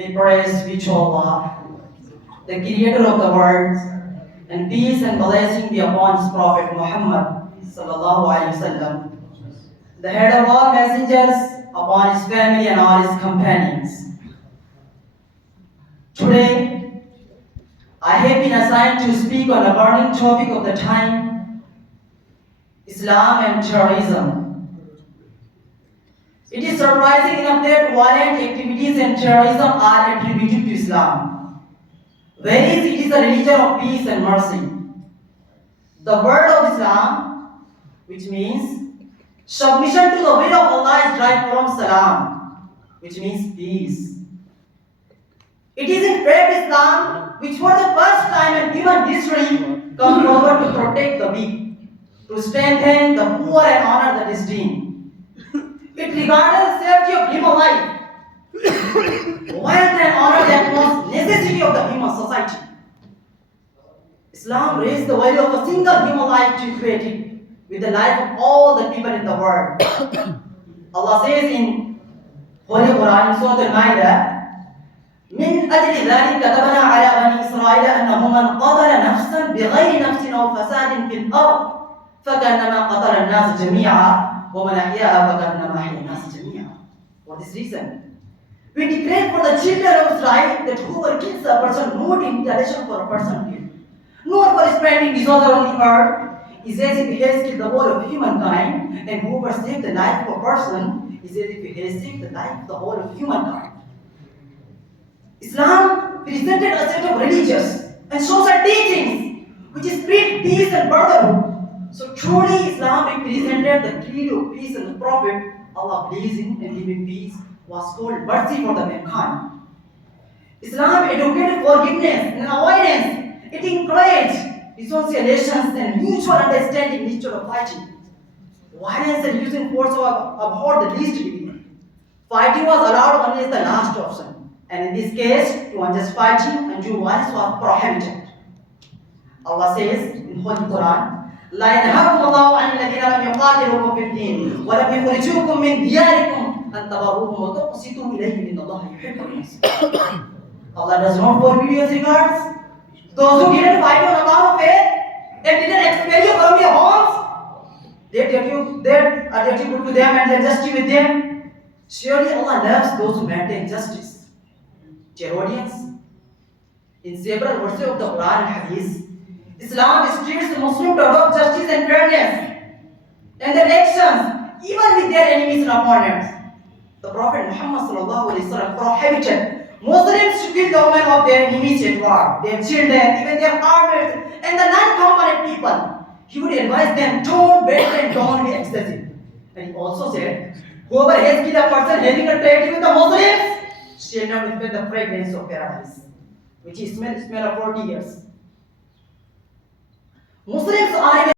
May praise be to Allah, the creator of the world, and peace and blessing be upon his prophet Muhammad sallallahu alaihi wasallam, the head of all messengers, upon his family and all his companions. Today, I have been assigned to speak on a burning topic of the time, Islam and terrorism. It is surprising enough that violent activities and terrorism are attributed to Islam, whereas it is a religion of peace and mercy. The word of Islam, which means submission to the will of Allah, is derived from salam, which means peace. It is in fact Islam which for the first time in human history comes forward to protect the weak, to strengthen the poor and honor the disdained. It regarded safety of human life, wealth and honor that most necessity of the human society. Islam raised the value of a single human life to equate it with the life of all the people in the world. Allah says in Holy Quran, in Surah Al-Ma'idah, من أجل ذلك كتبنا على بني إسرائيل أنه من قتل نفسا بغير نفس أو فساد في الأرض فكأنما قتل الناس جميعا ومن أحياها فكأنما أحيا الناس جميعا. For this reason, we declare for the children of Israel that whoever kills a person, no retaliation for a person killed, nor for spreading disorder on the earth, is as if he has killed the whole of humankind, and whoever saves the life of a person is as if he has saved the life of the whole of humankind. Islam presented a set of religious and social teachings which spread peace and brotherhood. So truly Islam represented the creed of peace, and the Prophet, Allah pleasing and giving peace, was called mercy for the mankind. Islam educated forgiveness and avoidance. It encouraged reconciliations and mutual understanding instead of fighting. Violence and using force were abhorred the least degree. Fighting was allowed only as the last option. And in this case, to unjust fighting and do violence was prohibited. Allah says in Holy Quran, لا ينهاكم الله عن الذين لم يقاتلوكم في الدين ولم يخرجوكم من دياركم أن تبروهم وتقسطوا إليهم إن الله يحب المقسطين. Allah does not forbid you as regards those who didn't fight on account of faith and didn't expel you from your homes. That are attributed to them and their justice with them. Surely Allah loves those who maintain justice. Dear audience, in several verses of the Quran and Hadith, Islam instructs the Muslim to adopt justice and fairness and their actions, even with their enemies and opponents. The Prophet Muhammad sallallahu alaihi wasallam prohibited Muslims to kill the women of their enemies at war, their children, even their partners, and the non-combatant people. He would advise them, don't better and don't be excessive. And he also said, whoever has killed a person having a treaty with the Muslims shall not smell the fragrance of paradise, which is smell of 40 years. Muslims are